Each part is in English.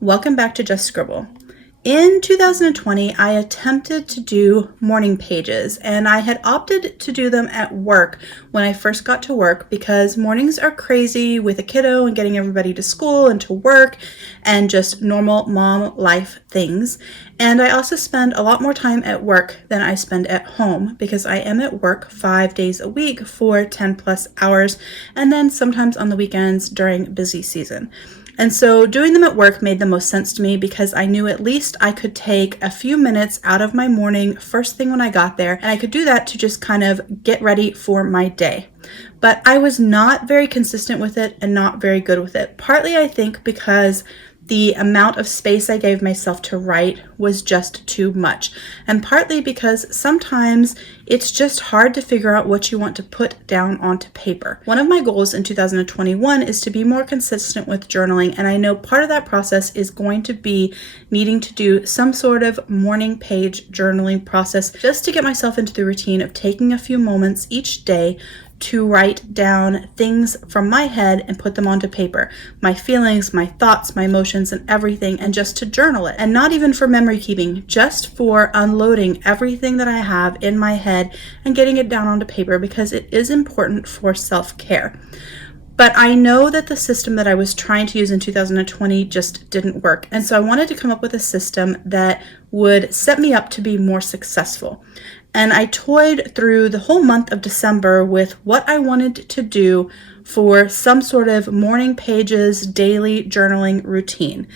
Welcome back to Just Scribble. In 2020, I attempted to do morning pages, and I had opted to do them at work when I first got to work because mornings are crazy with a kiddo and getting everybody to school and to work and just normal mom life things. And I also spend a lot more time at work than I spend at home because I am at work 5 days a week for 10 plus hours, and then sometimes on the weekends during busy season. And so doing them at work made the most sense to me because I knew at least I could take a few minutes out of my morning first thing when I got there, and I could do that to just kind of get ready for my day. But I was not very consistent with it and not very good with it. Partly, I think, because the amount of space I gave myself to write was just too much. And partly because sometimes it's just hard to figure out what you want to put down onto paper. One of my goals in 2021 is to be more consistent with journaling, and I know part of that process is going to be needing to do some sort of morning page journaling process just to get myself into the routine of taking a few moments each day to write down things from my head and put them onto paper. My feelings, my thoughts, my emotions, and everything, and just to journal it. And not even for memory keeping, just for unloading everything that I have in my head and getting it down onto paper because it is important for self-care. But I know that the system that I was trying to use in 2020 just didn't work. And so I wanted to come up with a system that would set me up to be more successful. And I toyed through the whole month of December with what I wanted to do for some sort of morning pages, daily journaling routine.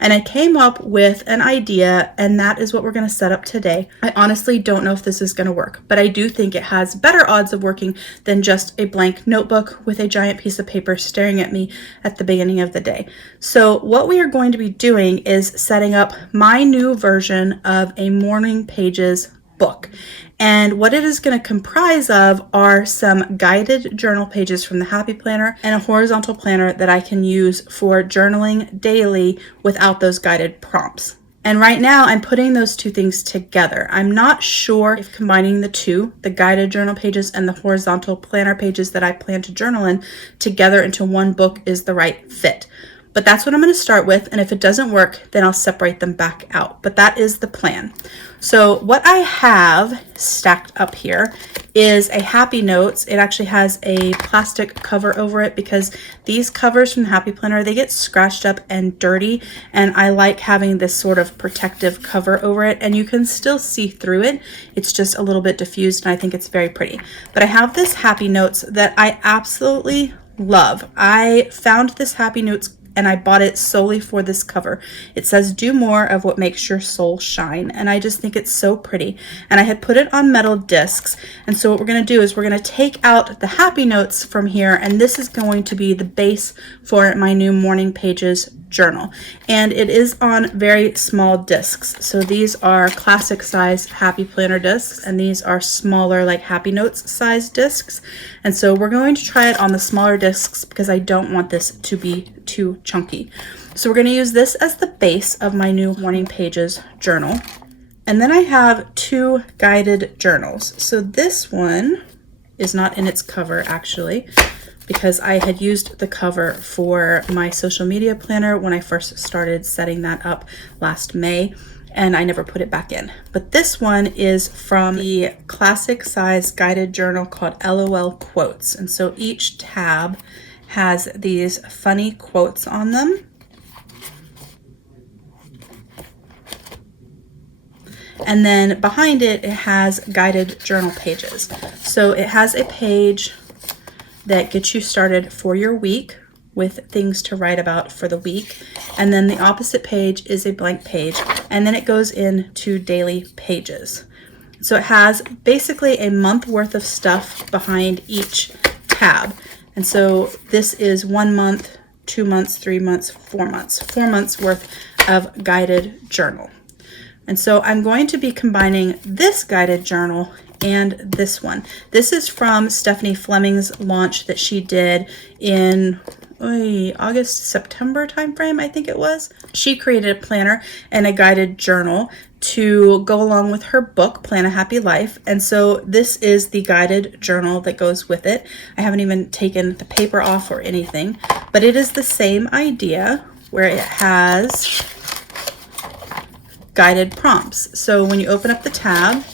And I came up with an idea, and that is what we're going to set up today. I honestly don't know if this is going to work, but I do think it has better odds of working than just a blank notebook with a giant piece of paper staring at me at the beginning of the day. So what we are going to be doing is setting up my new version of a morning pages book. And what it is going to comprise of are some guided journal pages from the Happy Planner and a horizontal planner that I can use for journaling daily without those guided prompts. And right now I'm putting those two things together. I'm not sure if combining the two, the guided journal pages and the horizontal planner pages that I plan to journal in together into one book is the right fit. But that's what I'm going to start with, and if it doesn't work, then I'll separate them back out. But that is the plan. So what I have stacked up here is a Happy Notes. It actually has a plastic cover over it because these covers from the Happy Planner, they get scratched up and dirty, and I like having this sort of protective cover over it, and you can still see through it. It's just a little bit diffused, and I think it's very pretty. But I have this Happy Notes that I absolutely love. I found this Happy Notes and I bought it solely for this cover. It says, "Do more of what makes your soul shine." And I just think it's so pretty. And I had put it on metal discs. And so what we're going to do is we're going to take out the Happy Notes from here. And this is going to be the base for my new morning pages journal. And it is on very small discs. So these are classic size Happy Planner discs. And these are smaller, like Happy Notes size discs. And so we're going to try it on the smaller discs because I don't want this to be too chunky. So we're going to use this as the base of my new morning pages journal. And then I have two guided journals. So this one is not in its cover actually, because I had used the cover for my social media planner when I first started setting that up last May, and I never put it back in. But this one is from the classic size guided journal called LOL Quotes. And so each tab has these funny quotes on them. And then behind it, it has guided journal pages. So it has a page that gets you started for your week with things to write about for the week. And then the opposite page is a blank page. And then it goes into daily pages. So it has basically a month worth of stuff behind each tab. And so this is 1 month, 2 months, 3 months, 4 months, 4 months worth of guided journal. And so I'm going to be combining this guided journal and this one. This is from Stephanie Fleming's launch that she did in August, September timeframe, I think it was. She created a planner and a guided journal to go along with her book, Plan a Happy Life. And so this is the guided journal that goes with it. I haven't even taken the paper off or anything, but it is the same idea where it has guided prompts. So when you open up the tab,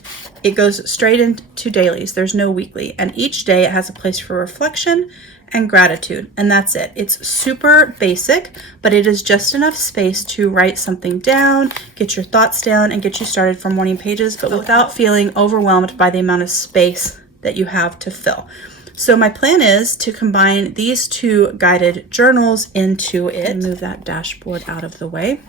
it goes straight into dailies. There's no weekly. And each day it has a place for reflection and gratitude. And that's it. It's super basic, but it is just enough space to write something down, get your thoughts down, and get you started for morning pages, but without feeling overwhelmed by the amount of space that you have to fill. So my plan is to combine these two guided journals into it. Move that dashboard out of the way.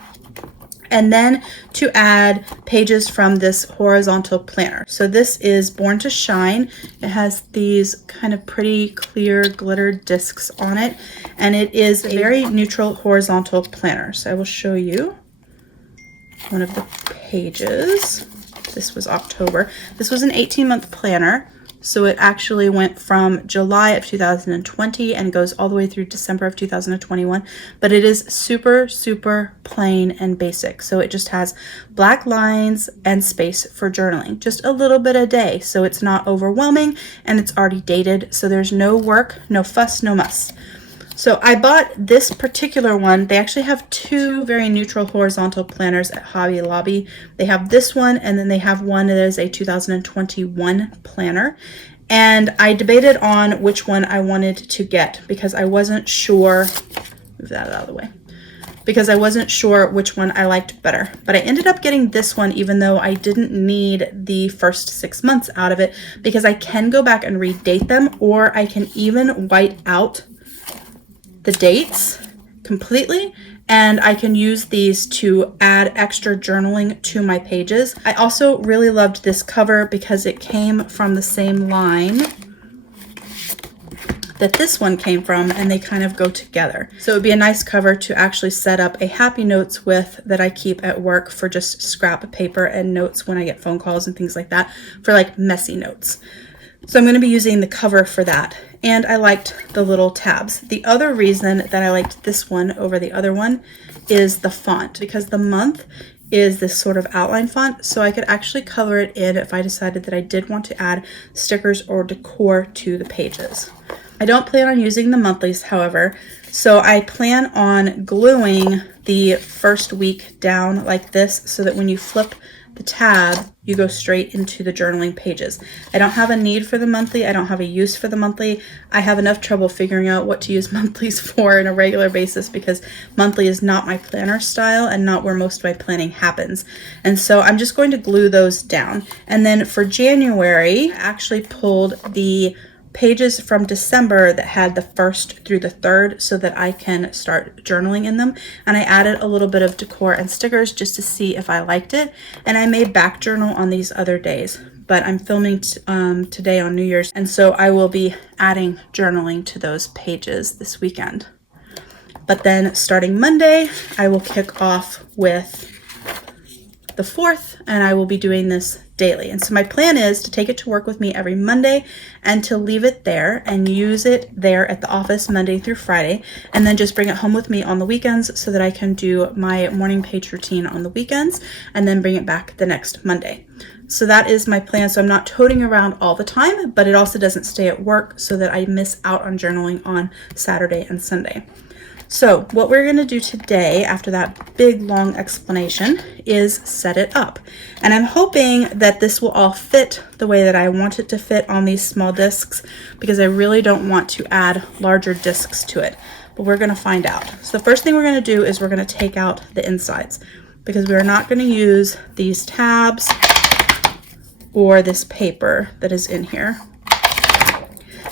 And then to add pages from this horizontal planner. So this is Born to Shine. It has these kind of pretty clear glitter discs on it, and it is a very neutral horizontal planner. So I will show you one of the pages. This was October. This was an 18-month planner. So it actually went from July of 2020 and goes all the way through December of 2021, but it is super, super plain and basic. So it just has black lines and space for journaling, just a little bit a day. So it's not overwhelming and it's already dated. So there's no work, no fuss, no muss. So I bought this particular one. They actually have two very neutral horizontal planners at Hobby Lobby. They have this one, and then they have one that is a 2021 planner. And I debated on which one I wanted to get because I wasn't sure, move that out of the way, because I wasn't sure which one I liked better. But I ended up getting this one even though I didn't need the first 6 months out of it, because I can go back and redate them, or I can even white out the dates completely, and I can use these to add extra journaling to my pages. I also really loved this cover because it came from the same line that this one came from, and they kind of go together. So it would be a nice cover to actually set up a happy notes with that I keep at work for just scrap paper and notes when I get phone calls and things like that, for like messy notes. So I'm going to be using the cover for that. And I liked the little tabs. The other reason that I liked this one over the other one is the font, because the month is this sort of outline font. So I could actually color it in if I decided that I did want to add stickers or decor to the pages. I don't plan on using the monthlies, however, so I plan on gluing the first week down like this so that when you flip the tab, you go straight into the journaling pages. I don't have a need for the monthly. I don't have a use for the monthly. I have enough trouble figuring out what to use monthlies for on a regular basis because monthly is not my planner style and not where most of my planning happens. And so I'm just going to glue those down. And then for January, I actually pulled the pages from December that had the 1st through the 3rd so that I can start journaling in them. And I added a little bit of decor and stickers just to see if I liked it. And I may back journal on these other days, but I'm filming today on New Year's. And so I will be adding journaling to those pages this weekend. But then starting Monday, I will kick off with the 4th, and I will be doing this daily. And so my plan is to take it to work with me every Monday and to leave it there and use it there at the office Monday through Friday, and then just bring it home with me on the weekends so that I can do my morning page routine on the weekends and then bring it back the next Monday. So that is my plan. So I'm not toting around all the time, but it also doesn't stay at work so that I miss out on journaling on Saturday and Sunday. So what we're going to do today, after that big long explanation, is set it up. And I'm hoping that this will all fit the way that I want it to fit on these small discs, because I really don't want to add larger discs to it. But we're going to find out. So the first thing we're going to do is we're going to take out the insides, because we are not going to use these tabs or this paper that is in here.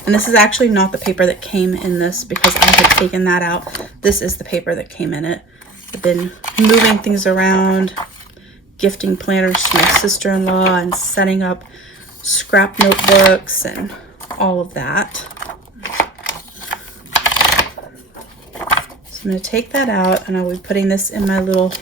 And this is actually not the paper that came in this, because I had taken that out. This is the paper that came in it. I've been moving things around, gifting planners to my sister-in-law and setting up scrap notebooks and all of that. So I'm going to take that out, and I'll be putting this in my little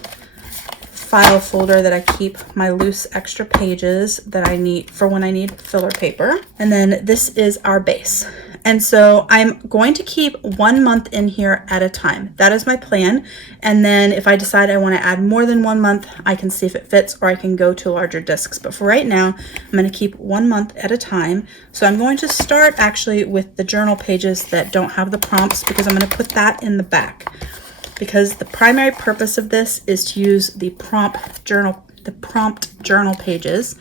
file folder that I keep my loose extra pages that I need for when I need filler paper. And then this is our base. And so I'm going to keep 1 month in here at a time. That is my plan. And then if I decide I want to add more than 1 month, I can see if it fits, or I can go to larger discs. But for right now, I'm going to keep 1 month at a time. So I'm going to start actually with the journal pages that don't have the prompts, because I'm going to put that in the back. because the primary purpose of this is to use the prompt journal pages,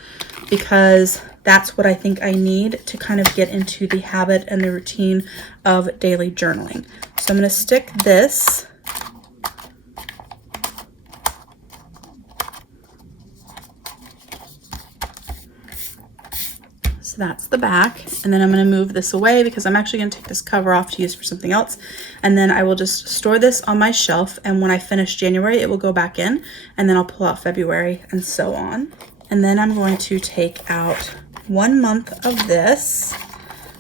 because that's what I think I need to kind of get into the habit and the routine of daily journaling. So I'm going to stick this So that's the back, and then I'm going to move this away because I'm actually going to take this cover off to use for something else, and then I will just store this on my shelf, and when I finish January it will go back in, and then I'll pull out February and so on. And then I'm going to take out 1 month of this.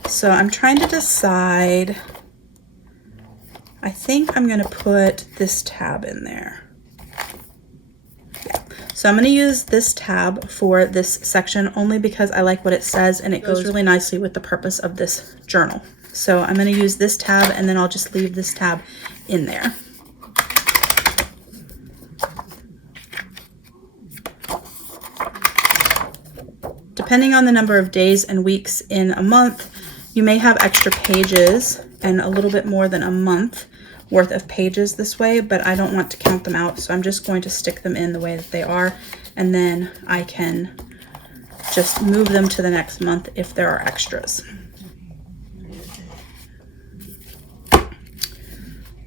So I'm trying to decide, I think I'm going to put this tab in there. So I'm going to use this tab for this section only because I like what it says and it goes really nicely with the purpose of this journal. So I'm going to use this tab, and then I'll just leave this tab in there. Depending on the number of days and weeks in a month, you may have extra pages and a little bit more than a month worth of pages this way, but I don't want to count them out, so I'm just going to stick them in the way that they are, and then I can just move them to the next month if there are extras.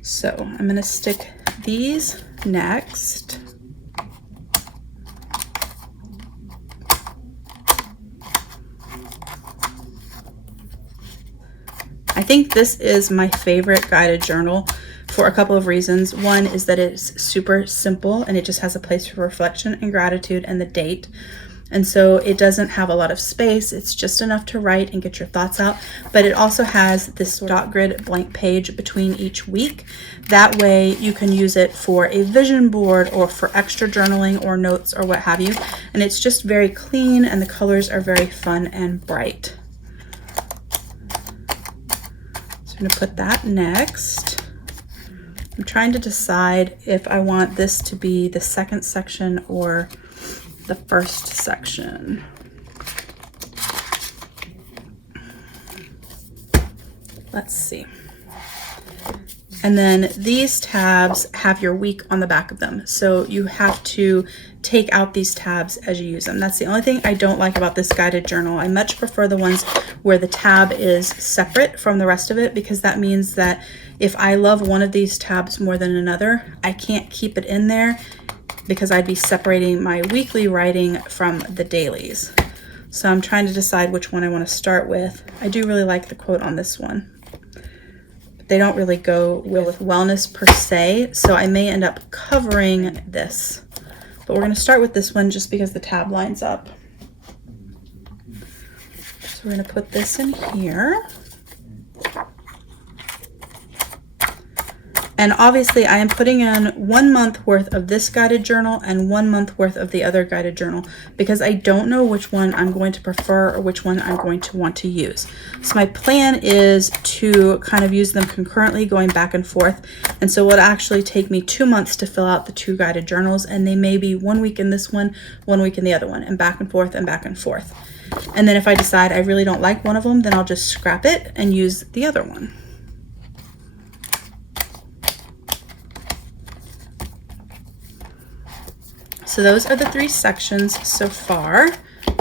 So I'm going to stick these next. I think this is my favorite guided journal for a couple of reasons. One is that it's super simple and it just has a place for reflection and gratitude and the date. And so it doesn't have a lot of space. It's just enough to write and get your thoughts out. But it also has this dot grid blank page between each week. That way you can use it for a vision board or for extra journaling or notes or what have you. And it's just very clean and the colors are very fun and bright. So I'm going to put that next. I'm trying to decide if I want this to be the second section or the first section. Let's see. And then these tabs have your week on the back of them. So you have to take out these tabs as you use them. That's the only thing I don't like about this guided journal. I much prefer the ones where the tab is separate from the rest of it, because that means that if I love one of these tabs more than another, I can't keep it in there because I'd be separating my weekly writing from the dailies. So I'm trying to decide which one I want to start with. I do really like the quote on this one. They don't really go with wellness per se, so I may end up covering this. But we're going to start with this one just because the tab lines up. So we're going to put this in here. And obviously I am putting in 1 month worth of this guided journal and 1 month worth of the other guided journal because I don't know which one I'm going to prefer or which one I'm going to want to use. So my plan is to kind of use them concurrently, going back and forth. And so it will actually take me 2 months to fill out the 2 guided journals, and they may be 1 week in this one, 1 week in the other one, and back and forth and back and forth. And then if I decide I really don't like one of them, then I'll just scrap it and use the other one. So those are the 3 sections so far,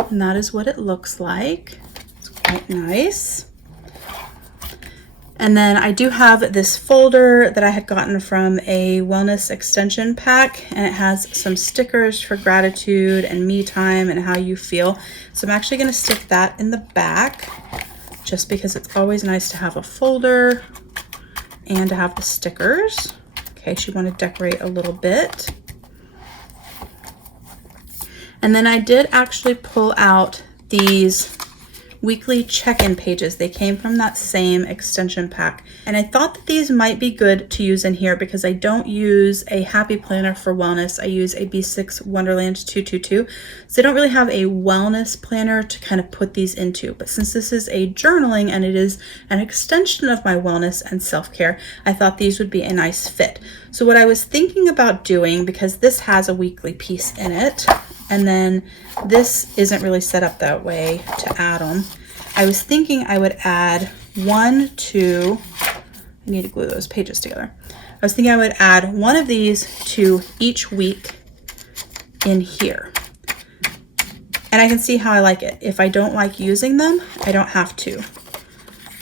and that is what it looks like. It's quite nice. And then I do have this folder that I had gotten from a wellness extension pack, and it has some stickers for gratitude and me time and how you feel. So I'm actually going to stick that in the back just because it's always nice to have a folder and to have the stickers in case you want to decorate a little bit. And then I did actually pull out these weekly check-in pages. They came from that same extension pack. And I thought that these might be good to use in here because I don't use a happy planner for wellness. I use a B6 Wonderland 222. So I don't really have a wellness planner to kind of put these into. But since this is a journaling and it is an extension of my wellness and self-care, I thought these would be a nice fit. So what I was thinking about doing, because this has a weekly piece in it, and then this isn't really set up that way to add them, I was thinking I would add 1, 2, I need to glue those pages together. was thinking I would add one of these to each week in here. And I can see how I like it. If I don't like using them, I don't have to.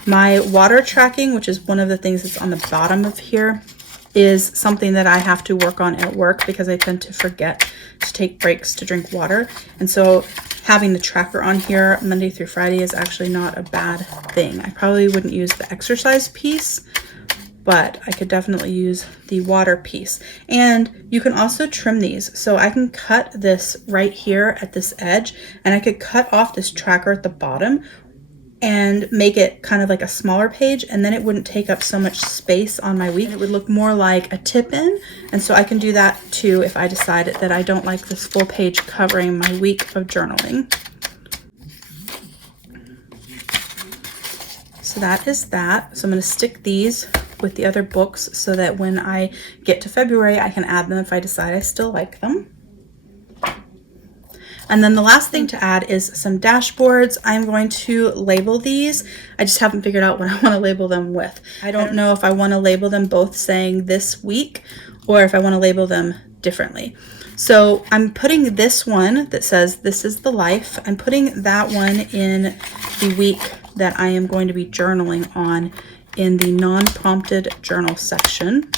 My water tracking, which is one of the things that's on the bottom of here, is something that I have to work on at work because I tend to forget to take breaks to drink water. And so having the tracker on here Monday through Friday is actually not a bad thing. I probably wouldn't use the exercise piece, but I could definitely use the water piece. And you can also trim these. So I can cut this right here at this edge, and I could cut off this tracker at the bottom and make it kind of like a smaller page, and then it wouldn't take up so much space on my week. It would look more like a tip-in, and so I can do that too if I decide that I don't like this full page covering my week of journaling. So that is that. So I'm going to stick these with the other books so that when I get to February, I can add them if I decide I still like them. And then the last thing to add is some dashboards. I'm going to label these. I just haven't figured out what I want to label them with. I don't know if I want to label them both saying this week or if I want to label them differently. So I'm putting this one that says this is the life. I'm putting that one in the week that I am going to be journaling on in the non-prompted journal section.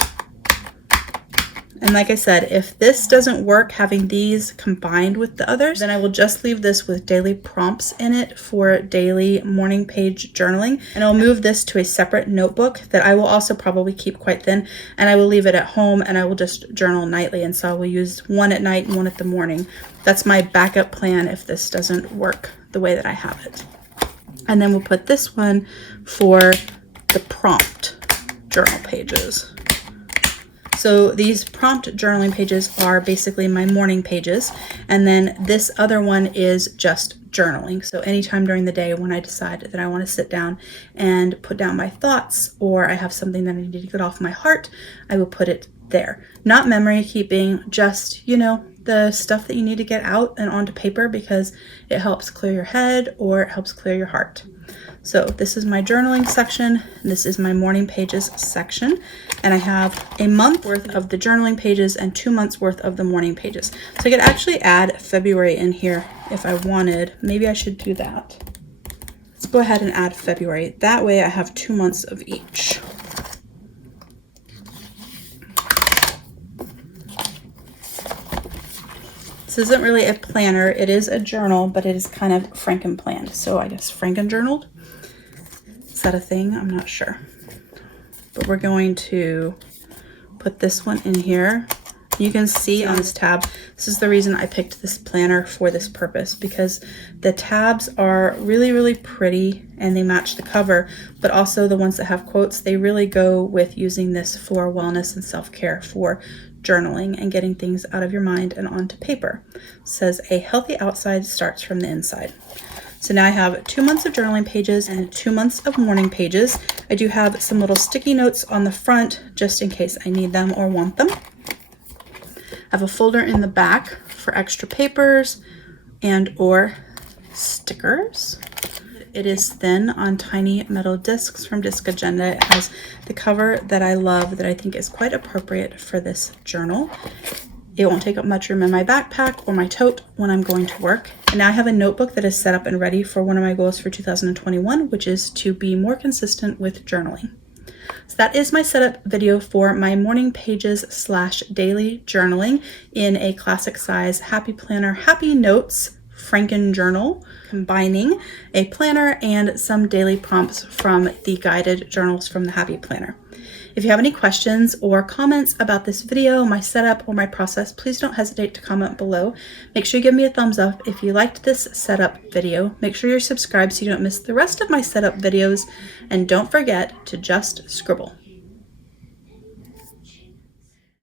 And like I said, if this doesn't work, having these combined with the others, then I will just leave this with daily prompts in it for daily morning page journaling. And I'll move this to a separate notebook that I will also probably keep quite thin. And I will leave it at home and I will just journal nightly. And so I will use one at night and one at the morning. That's my backup plan if this doesn't work the way that I have it. And then we'll put this one for the prompt journal pages. So these prompt journaling pages are basically my morning pages, and then this other one is just journaling. So anytime during the day when I decide that I want to sit down and put down my thoughts, or I have something that I need to get off my heart, I will put it there. Not memory keeping, just, you know, the stuff that you need to get out and onto paper because it helps clear your head or it helps clear your heart. So this is my journaling section. This is my morning pages section. And I have a month worth of the journaling pages and 2 months worth of the morning pages. So I could actually add February in here if I wanted. Maybe I should do that. Let's go ahead and add February. That way I have 2 months of each. This isn't really a planner. It is a journal, but it is kind of Franken-planned. So I guess Franken-journaled. Is that a thing? I'm not sure. But we're going to put this one in here. You can see on this tab, this is the reason I picked this planner for this purpose, because the tabs are really, really pretty and they match the cover, but also the ones that have quotes, they really go with using this for wellness and self-care, for journaling and getting things out of your mind and onto paper. It says a healthy outside starts from the inside. So now I have 2 months of journaling pages and 2 months of morning pages. I do have some little sticky notes on the front just in case I need them or want them. I have a folder in the back for extra papers and or stickers. It is thin on tiny metal discs from Disc Agenda. It has the cover that I love, that I think is quite appropriate for this journal. It won't take up much room in my backpack or my tote when I'm going to work. And now I have a notebook that is set up and ready for one of my goals for 2021, which is to be more consistent with journaling. So that is my setup video for my morning pages / daily journaling in a classic size Happy Planner, Happy Notes Frankenjournal, combining a planner and some daily prompts from the guided journals from the Happy Planner. If you have any questions or comments about this video, my setup, or my process, please don't hesitate to comment below. Make sure you give me a thumbs up if you liked this setup video. Make sure you're subscribed so you don't miss the rest of my setup videos. And don't forget to just scribble.